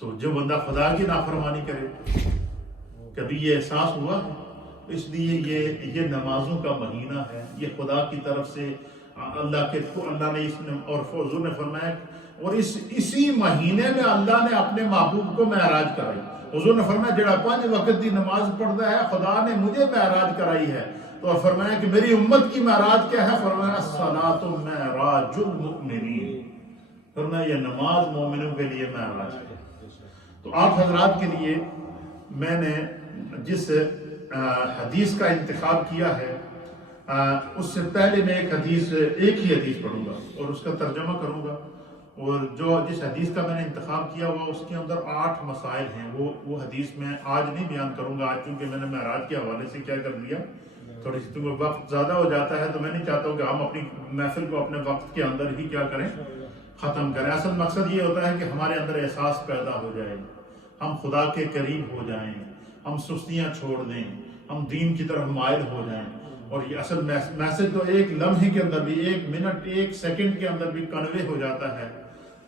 تو جو بندہ خدا کی نافرمانی کرے، کبھی یہ احساس ہوا ہے؟ اس لیے یہ نمازوں کا مہینہ ہے، یہ خدا کی طرف سے اللہ نے اور حضور نے فرمایا، اور اسی مہینے میں اللہ نے اپنے محبوب کو معراج کرائی۔ حضور نے فرمایا جڑا 5 وقت دی نماز پڑھتا ہے خدا نے مجھے معراج کرائی ہے۔ تو فرمایا کہ میری امت کی معراج کیا ہے؟ فرمایا الصلاۃ معراج المؤمنین، فرمایا یہ نماز مومنوں کے لیے معراج ہے۔ تو آپ حضرات کے لیے میں نے جس حدیث کا انتخاب کیا ہے، اس سے پہلے میں ایک ہی حدیث پڑھوں گا اور اس کا ترجمہ کروں گا، اور جس حدیث کا میں نے انتخاب کیا ہوا اس کے اندر 8 مسائل ہیں، وہ حدیث میں آج نہیں بیان کروں گا۔ آج چونکہ میں نے معراج کے حوالے سے کیا کر دیا، تھوڑی سی وقت زیادہ ہو جاتا ہے، تو میں نہیں چاہتا ہوں کہ ہم اپنی محفل کو اپنے وقت کے اندر ہی کیا کریں، ختم کریں۔ اصل مقصد یہ ہوتا ہے کہ ہمارے اندر احساس پیدا ہو جائے، ہم خدا کے قریب ہو جائیں، ہم سستیاں چھوڑ دیں، ہم دین کی طرف مائل ہو جائیں۔ اور یہ اصل میسج تو ایک لمحے کے اندر بھی، 1 منٹ 1 سیکنڈ کے اندر بھی کنوے ہو جاتا ہے،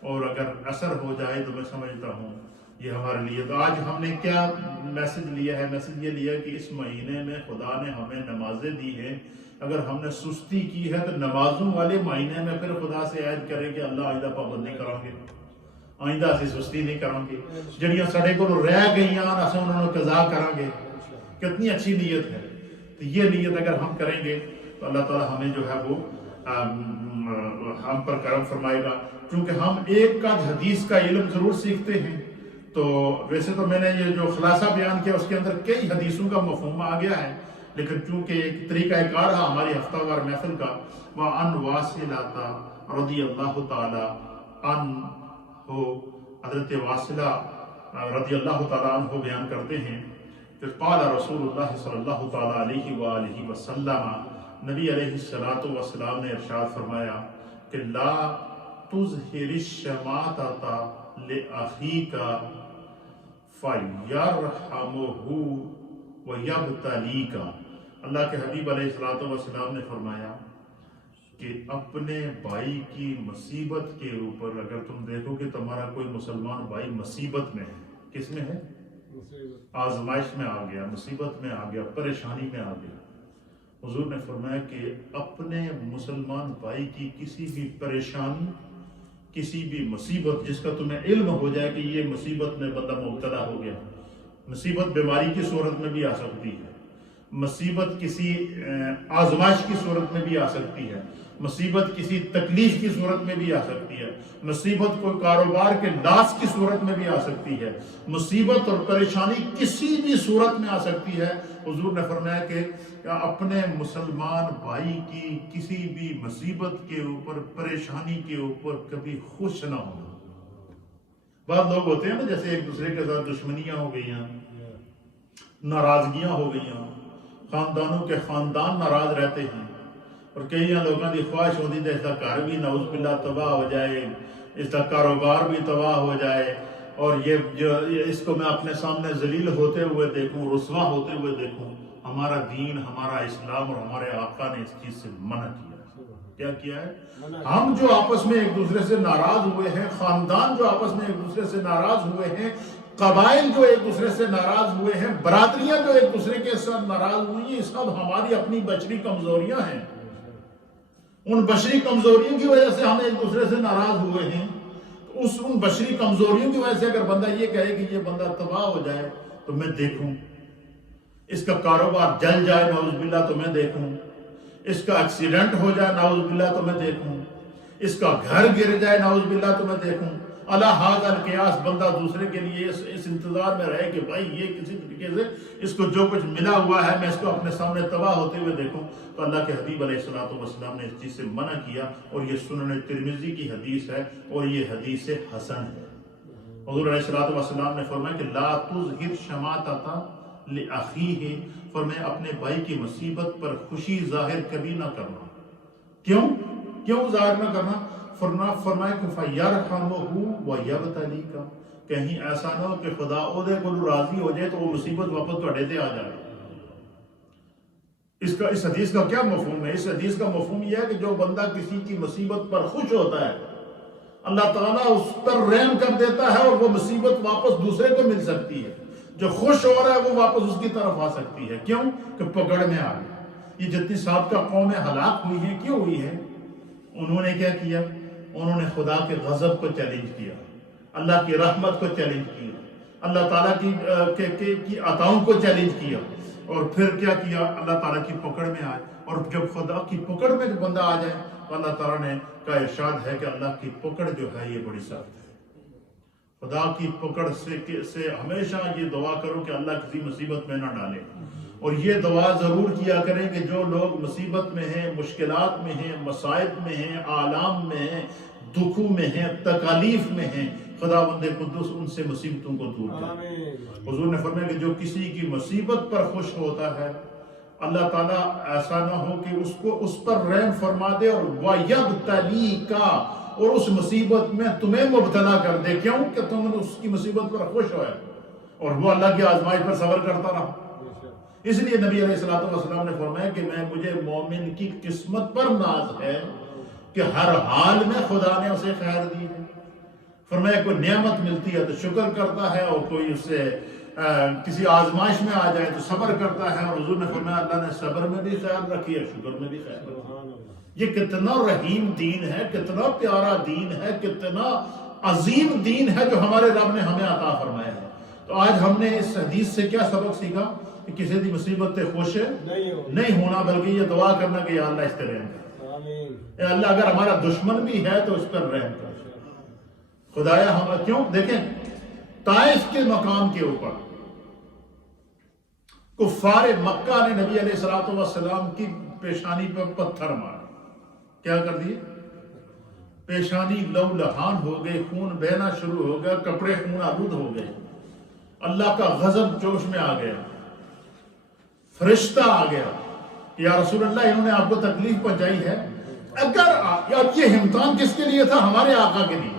اور اگر اثر ہو جائے تو میں سمجھتا ہوں یہ ہمارے لیے۔ تو آج ہم نے کیا میسج لیا ہے؟ میسج یہ لیا کہ اس مہینے میں خدا نے ہمیں نمازیں دی ہیں، اگر ہم نے سستی کی ہے تو نمازوں والے مہینے میں پھر خدا سے عہد کریں کہ اللہ آئندہ پابند نہیں کریں گے، آئندہ سے سستی نہیں کریں گے، جڑیاں سڑے کو رہ گئیاں اسے انہوں نے قضا کریں گے۔ کتنی اچھی نیت ہے! تو یہ نیت اگر ہم کریں گے تو اللہ تعالیٰ ہمیں جو ہے وہ ہم پر کرم فرمائے گا۔ چونکہ ہم ایک حدیث کا علم ضرور سیکھتے ہیں، تو ویسے تو میں نے یہ جو خلاصہ بیان کیا اس کے اندر کئی حدیثوں کا مفہوم آ گیا ہے، لیکن چونکہ ایک طریقہ کار رہا ہماری ہفتہ وار محفل کا، وَعَنْ وَاصِلَةَ رضی اللہ تعالیٰ عنہ، حضرت واصلہ رضی اللہ تعالیٰ عنہ بیان کرتے ہیں کہ قال رسول اللہ صلی اللہ تعالیٰ علیہ وآلہ وسلم، نبی علیہ السلام نے ارشاد فرمایا کہ لا تظہر الشماتۃ لأخیک فیرحمہ ویبتلیک۔ اللہ کے حبیب علیہ السلام نے فرمایا کہ اپنے بھائی کی مصیبت کے اوپر اگر تم دیکھو کہ تمہارا کوئی مسلمان بھائی مصیبت میں ہے، کس میں ہے؟ آزمائش میں آ گیا، مصیبت میں آ گیا، پریشانی میں آ گیا، حضور نے فرمایا کہ اپنے مسلمان بھائی کی کسی بھی پریشانی، کسی بھی مصیبت جس کا تمہیں علم ہو جائے کہ یہ مصیبت میں بندہ مبتلا ہو گیا، مصیبت بیماری کی صورت میں بھی آ سکتی ہے، مصیبت کسی آزمائش کی صورت میں بھی آ سکتی ہے، مصیبت کسی تکلیف کی صورت میں بھی آ سکتی ہے، مصیبت کوئی کاروبار کے لاس کی صورت میں بھی آ سکتی ہے، مصیبت اور پریشانی کسی بھی صورت میں آ سکتی ہے۔ حضور نے فرمایا کہ اپنے مسلمان بھائی کی کسی بھی مصیبت کے اوپر، پریشانی کے اوپر کبھی خوش نہ ہو۔ بعض لوگ ہوتے ہیں نا جیسے ایک دوسرے کے ساتھ دشمنیاں ہو گئی ہیں، ناراضگیاں ہو گئی ہیں، خاندانوں کے خاندان ناراض رہتے ہیں، اور کئی لوگوں کی خواہش ہوتی ہے اس کا گھر بھی نعوذ باللہ تباہ ہو جائے، اس کا کاروبار بھی تباہ ہو جائے، اور اس کو میں اپنے سامنے ذلیل ہوتے ہوئے دیکھوں، رسوا ہوتے ہوئے دیکھوں۔ ہمارا دین، ہمارا اسلام اور ہمارے آقا نے اس چیز سے منع کیا ہے۔ کیا کیا ہے؟ ہم جو آپس میں ایک دوسرے سے ناراض ہوئے ہیں، خاندان جو آپس میں ایک دوسرے سے ناراض ہوئے ہیں، قبائل جو ایک دوسرے سے ناراض ہوئے ہیں، برادریاں جو ایک دوسرے کے ساتھ ناراض ہوئی ہیں، سب ہماری اپنی بشری کمزوریاں ہیں۔ ان بشری کمزوریوں کی وجہ سے ہم ایک دوسرے سے ناراض ہوئے ہیں۔ ان بشری کمزوریوں کی وجہ سے اگر بندہ یہ کہے کہ یہ بندہ تباہ ہو جائے تو میں دیکھوں، اس کا کاروبار جل جائے نعوذ باللہ تو میں دیکھوں، اس کا ایکسیڈنٹ ہو جائے نعوذ باللہ تو میں دیکھوں، اس کا گھر گر جائے نعوذ باللہ تو میں دیکھوں، اللہ حاضر القیاس بندہ دوسرے کے لیے اس انتظار میں رہے کہ بھائی یہ کسی طریقے سے اس کو جو کچھ ملا ہوا ہے میں اس کو اپنے سامنے تباہ ہوتے ہوئے دیکھوں، تو اللہ کے حبیب علیہ السلام نے اس چیز سے منع کیا، اور یہ سنن ترمذی کی حدیث ہے، اور یہ حدیث حسن ہے۔ حضور علیہ السلام نے فرمایا کہ لا تظہر شماتۃ لأخیہ، فرمایا اپنے بھائی کی مصیبت پر خوشی ظاہر کبھی نہ کرنا۔ کیوں ظاہر نہ کرنا؟ فرمایا کہ فَيَرْحَمُهُ وَيَبْتَلِيكَ، کہیں ایسا نہ ہو کہ خدا اودے کو راضی ہو جائے تو وہ مصیبت واپس تھوڑے تے آ جائے۔ اس حدیث کا کیا مفہوم ہے؟ اس حدیث کا مفہوم یہ ہے کہ جو بندہ کسی کی مصیبت پر خوش ہوتا ہے اللہ تعالیٰ اس پر رحم کر دیتا ہے اور وہ مصیبت واپس دوسرے کو مل سکتی ہے. جو خوش ہو رہا ہے وہ واپس اس کی طرف آ سکتی ہے. کیوں؟ کہ پکڑ میں آ گئی. یہ جتنی سابقہ قومیں ہلاک ہوئی ہیں کیوں ہوئی ہیں؟ انہوں نے کیا کیا؟ انہوں نے خدا کے غضب کو چیلنج کیا، اللہ کی رحمت کو چیلنج کیا، اللہ تعالیٰ کی عطاؤں کو چیلنج کیا، اور پھر کیا کیا؟ اللہ تعالیٰ کی پکڑ میں آئے. اور جب خدا کی پکڑ میں جب بندہ آ جائے تو اللہ تعالیٰ نے کا ارشاد ہے کہ اللہ کی پکڑ جو ہے یہ بڑی سخت ہے. خدا کی پکڑ سے ہمیشہ یہ دعا کرو کہ اللہ کسی مصیبت میں نہ ڈالے. اور یہ دعا ضرور کیا کریں کہ جو لوگ مصیبت میں ہیں، مشکلات میں ہیں، مصائب میں ہیں، آلام میں ہیں، دکھوں میں ہیں، تکالیف میں ہیں، خداوند قدوس ان سے مصیبتوں کو دور کرے. حضور نے فرمایا کہ جو کسی کی مصیبت پر خوش ہوتا ہے اللہ تعالیٰ ایسا نہ ہو کہ اس پر رحم فرما دے اور وَيَبْتَلِيكَ، اور اس مصیبت میں تمہیں مبتلا کر دے. کیوں؟ کہ تم اس کی مصیبت پر خوش ہوئے اور وہ اللہ کی آزمائش پر صبر کرتا رہا. اس لیے نبی علیہ السلام نے فرمایا کہ مجھے مومن کی قسمت پر ناز ہے کہ ہر حال میں خدا نے اسے خیر دی ہے. فرمایا کوئی نعمت ملتی ہے تو شکر کرتا ہے، اور کوئی اس سے کسی آزمائش میں آ جائے تو صبر کرتا ہے. اور حضور نے فرمایا اللہ نے صبر میں بھی خیال رکھی ہے، شکر میں بھی خیال رکھی. یہ کتنا رحیم دین ہے، کتنا پیارا دین ہے، کتنا عظیم دین ہے جو ہمارے رب نے ہمیں عطا فرمایا ہے. تو آج ہم نے اس حدیث سے کیا سبق سیکھا؟ کہ کسی دی مصیبت تے خوش نہیں ہونا، بلکہ یہ دعا کرنا کہ یا اللہ اس پر رحم کر. اے اللہ اگر ہمارا دشمن بھی ہے تو اس پر رحم کر. خدایا ہم کیوں؟ دیکھیں طائف کے مقام کے اوپر کفار مکہ نے نبی علیہ السلام کی پیشانی پر پتھر مارا. کیا کر دیے؟ پیشانی لو لہان ہو گئے، خون بہنا شروع ہو گیا، کپڑے خون آلود ہو گئے. اللہ کا غضب جوش میں آ گیا. فرشتہ آ گیا یا رسول اللہ انہوں نے آپ کو تکلیف پہنچائی ہے. اگر یہ امتحان کس کے لیے تھا؟ ہمارے آقا کے لیے.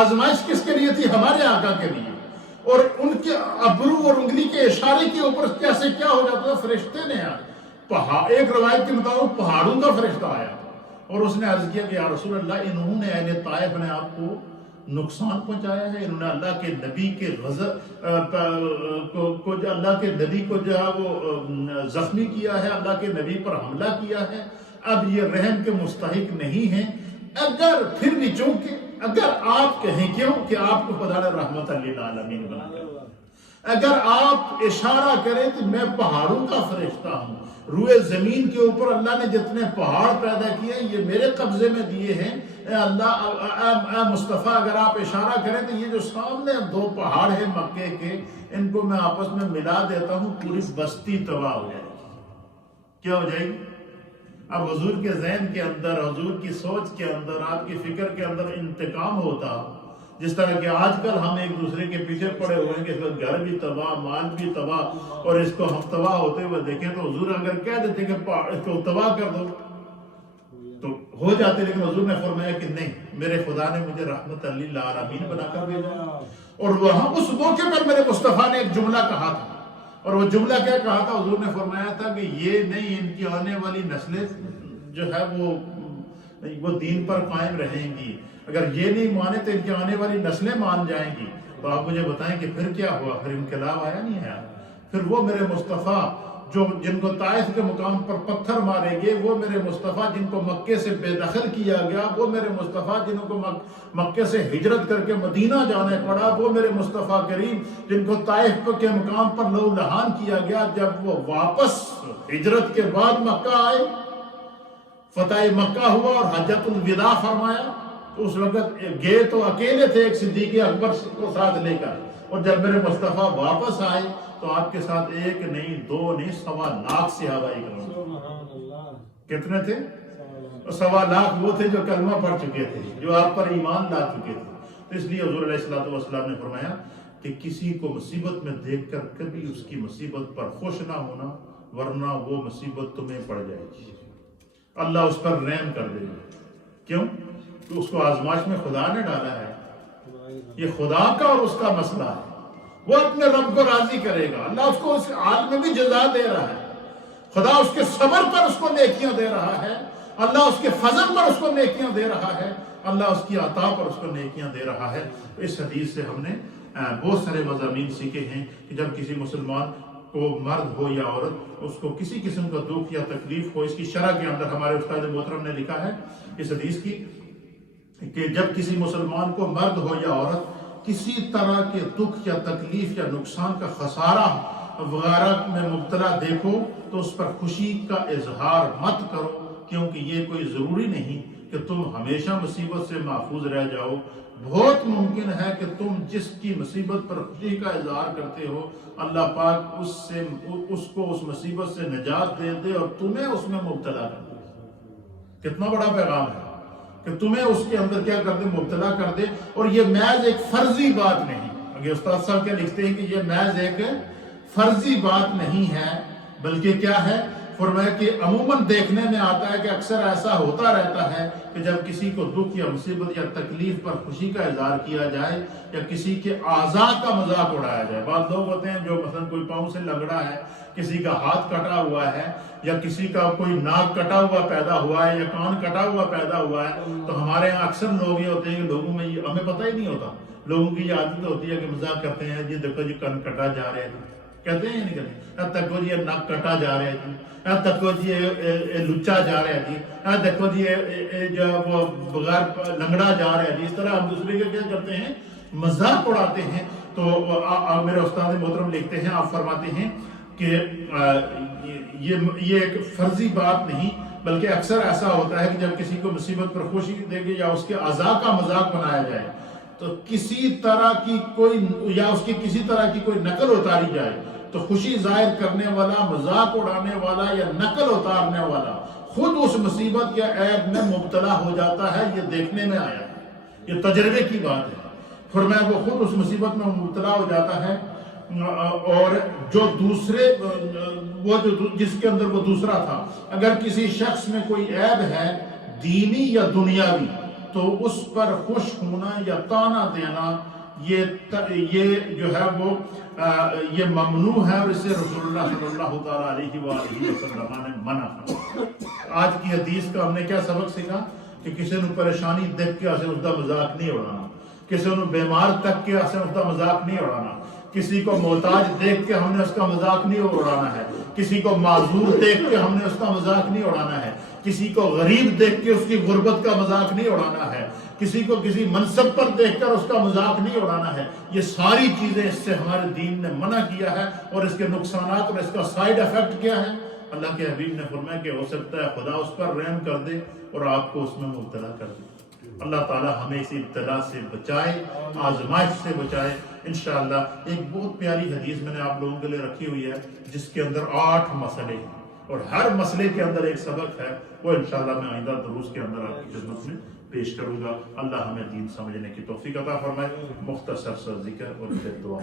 آزمائش کس کے لیے تھی؟ ہمارے آقا کے لیے. اور ان کے ابرو اور انگلی کے اشارے کے اوپر کیسے کیا ہو جاتا تھا؟ فرشتے نے ایک روایت کے مطابق پہاڑوں کا فرشتہ آیا اور اس نے عرض کیا کہ یا رسول اللہ انہوں نے اہل طائف نے آپ کو نقصان پہنچایا ہے، انہوں نے اللہ کے نبی کے غضب کو اللہ کے نبی کو جو ہے وہ زخمی کیا ہے، اللہ کے نبی پر حملہ کیا ہے، اب یہ رحم کے مستحق نہیں ہیں. اگر پھر بھی چونکہ اگر آپ کہیں کیوں کہ آپ کو خدا نے رحمت للعالمین بنا کر، اگر آپ اشارہ کریں کہ میں پہاڑوں کا فرشتہ ہوں، روئے زمین کے اوپر اللہ نے جتنے پہاڑ پیدا کیے یہ میرے قبضے میں دیے ہیں، اے اللہ اے مصطفیٰ اگر آپ اشارہ کریں تو یہ جو سامنے دو پہاڑ ہیں مکے کے ان کو میں آپس میں ملا دیتا ہوں، پوری بستی تباہ ہو جائے گی. کیا ہو جائے گی؟ اب حضور کے ذہن کے اندر، حضور کی سوچ کے اندر، آپ کی فکر کے اندر انتقام ہوتا، جس طرح کہ آج کل ہم ایک دوسرے کے پیچھے پڑے ہوئے ہیں کہ اس کا گھر بھی تباہ، مال بھی تباہ، اور اس کو ہم تباہ ہوتے ہوئے دیکھیں تو حضور اگر کہہ دیتے کہ اس کو تباہ کر دو تو ہو جاتے، لیکن حضور نے فرمایا کہ نہیں، میرے خدا نے مجھے رحمت للعالمین بنا کر بھیجا. اور وہاں اس موقع پر میرے مصطفیٰ نے ایک جملہ کہا تھا، اور وہ جملہ کیا کہا تھا؟ حضور نے فرمایا تھا کہ یہ نہیں، ان کی آنے والی نسلیں جو ہے وہ دین پر قائم رہیں گی، اگر یہ نہیں مانے تو ان کی آنے والی نسلیں مان جائیں گی. تو آپ مجھے بتائیں کہ پھر کیا ہوا؟ پھر انقلاب آیا نہیں آیا؟ پھر وہ میرے مصطفیٰ جو جن کو طائف کے مقام پر پتھر مارے گئے، وہ میرے مصطفیٰ جن کو مکے سے بے دخل کیا گیا، وہ میرے مصطفیٰ جنہوں کو مکے سے ہجرت کر کے مدینہ جانے پڑا، وہ میرے مصطفیٰ کریم جن کو طائف کے مقام پر لو لہان کیا گیا، جب وہ واپس ہجرت کے بعد مکہ آئے، فتح مکہ ہوا اور حجۃ الوداع فرمایا، تو اس وقت گئے تو اکیلے تھے ایک صدیق اکبر کو ساتھ لے کر، اور جب میرے مصطفیٰ واپس آئے تو آپ کے ساتھ ایک نہیں، دو نہیں، 1.25 لاکھ صحابہ کرام. کتنے تھے؟ 1.25 لاکھ وہ تھے جو کلمہ پڑھ چکے تھے، جو آپ پر ایمان لا چکے تھے. تو اس لیے حضور علیہ السلام نے فرمایا کہ کسی کو مصیبت میں دیکھ کر کبھی اس کی مصیبت پر خوش نہ ہونا، ورنہ وہ مصیبت تمہیں پڑ جائے گی. اللہ اس پر رحم کر دے گا. کیوں؟ کہ اس کو آزمائش میں خدا نے ڈالا ہے. یہ خدا کا اور اس کا مسئلہ ہے. وہ اپنے رب کو راضی کرے گا. اللہ اس کو اس حال میں بھی جزا دے رہا ہے. خدا اس کے صبر پر اس کو نیکیاں دے رہا ہے. اللہ اس کے فضل پر اس کو نیکیاں دے رہا ہے. اللہ اس کی عطا پر اس کو نیکیاں دے رہا ہے۔ اس حدیث سے ہم نے بہت سارے مضامین سیکھے ہیں کہ جب کسی مسلمان کو مرد ہو یا عورت اس کو کسی قسم کا دکھ یا تکلیف ہو، اس کی شرح کے اندر ہمارے استاد محترم نے لکھا ہے اس حدیث کی کہ جب کسی مسلمان کو مرد ہو یا عورت کسی طرح کے دکھ یا تکلیف یا نقصان کا خسارہ وغیرہ میں مبتلا دیکھو تو اس پر خوشی کا اظہار مت کرو، کیونکہ یہ کوئی ضروری نہیں کہ تم ہمیشہ مصیبت سے محفوظ رہ جاؤ۔ بہت ممکن ہے کہ تم جس کی مصیبت پر خوشی کا اظہار کرتے ہو اللہ پاک اس کو اس مصیبت سے نجات دے دے اور تمہیں اس میں مبتلا کر دے۔ کتنا بڑا پیغام ہے کہ تمہیں اس کے اندر کیا کر دے، مبتلا کر دے۔ اور یہ محض ایک فرضی بات نہیں، اگر استاد صاحب کیا لکھتے ہیں کہ یہ محض ایک فرضی بات نہیں ہے، بلکہ کیا ہے، فرمایا کہ عموماً دیکھنے میں آتا ہے کہ اکثر ایسا ہوتا رہتا ہے کہ جب کسی کو دکھ یا مصیبت یا تکلیف پر خوشی کا اظہار کیا جائے یا کسی کے اعضاء کا مذاق اڑایا جائے۔ بعض لوگ ہوتے ہیں جو مثلا کوئی پاؤں سے لنگڑا ہے، کسی کا ہاتھ کٹا ہوا ہے یا کسی کا کوئی ناک کٹا ہوا پیدا ہوا ہے یا کان کٹا ہوا پیدا ہوا ہے، تو ہمارے یہاں اکثر لوگ یہ ہوتے ہیں کہ لوگوں میں ہمیں پتہ ہی نہیں ہوتا، لوگوں کی یہ عادت ہوتی ہے کہ مذاق کرتے ہیں، جی دیکھو جی کان کٹا جا رہے ہیں، کہتے ہیں یا نہیں کہتے، دیکھو جی ناک کٹا جا رہے ہیں، دیکھو جی لچا جا رہا ہے جی، دیکھو جی جو وہ بغیر لنگڑا جا رہا ہے جی۔ اس طرح ہم دوسرے کے کیا کرتے ہیں، مذاق اڑاتے ہیں۔ تو میرے استاد محترم لکھتے ہیں، آپ فرماتے ہیں کہ یہ ایک فرضی بات نہیں، بلکہ اکثر ایسا ہوتا ہے کہ جب کسی کو مصیبت پر خوشی دے گی یا اس کے اعضاء کا مذاق بنایا جائے تو کسی طرح کی کوئی یا اس کی کسی طرح کی کوئی نقل اتاری جائے تو خوشی ظاہر کرنے والا، مذاق اڑانے والا یا نقل اتارنے والا خود اس مصیبت یا عیب میں مبتلا ہو جاتا ہے۔ یہ دیکھنے میں آیا ہے، یہ تجربے کی بات ہے۔ فرمایا وہ خود اس مصیبت میں مبتلا ہو جاتا ہے، اور جو دوسرے جس کے اندر وہ دوسرا تھا، اگر کسی شخص میں کوئی عیب ہے دینی یا دنیاوی تو اس پر خوش ہونا یا طعنہ دینا یہ جو ہے وہ یہ ممنوع ہے، اور اس سے رسول اللہ صلی اللہ تعالیٰ علیہ وآلہ وسلم نے منع کیا۔ آج کی حدیث کا ہم نے کیا سبق سیکھا کہ کسی نے پریشانی دیکھ کے اسے اس کا مذاق نہیں اڑانا، کسی نے بیمار تک کے اسے اس کا مذاق نہیں اڑانا، کسی کو محتاج دیکھ کے ہم نے اس کا مذاق نہیں اڑانا ہے، کسی کو معذور دیکھ کے ہم نے اس کا مذاق نہیں اڑانا ہے، کسی کو غریب دیکھ کے اس کی غربت کا مذاق نہیں اڑانا ہے، کسی کو کسی منصب پر دیکھ کر اس کا مذاق نہیں اڑانا ہے۔ یہ ساری چیزیں اس سے ہمارے دین نے منع کیا ہے، اور اس کے نقصانات اور اس کا سائیڈ ایفیکٹ کیا ہے، اللہ کے حبیب نے فرمایا کہ ہو سکتا ہے خدا اس پر رحم کر دے اور آپ کو اس میں مبتلا کر دے۔ اللہ تعالیٰ ہمیں اس ابتلا سے بچائے، آزمائش سے بچائے انشاءاللہ۔ ایک بہت پیاری حدیث میں نے آپ لوگوں کے لیے رکھی ہوئی ہے جس کے اندر 8 مسئلے ہیں، اور ہر مسئلے کے اندر ایک سبق ہے، وہ انشاءاللہ میں آئندہ دروس کے اندر آپ کی خدمت میں پیش کروں گا۔ اللہ ہمیں دین سمجھنے کی توفیق عطا فرمائے۔ مختصر سا ذکر اور پھر دعا۔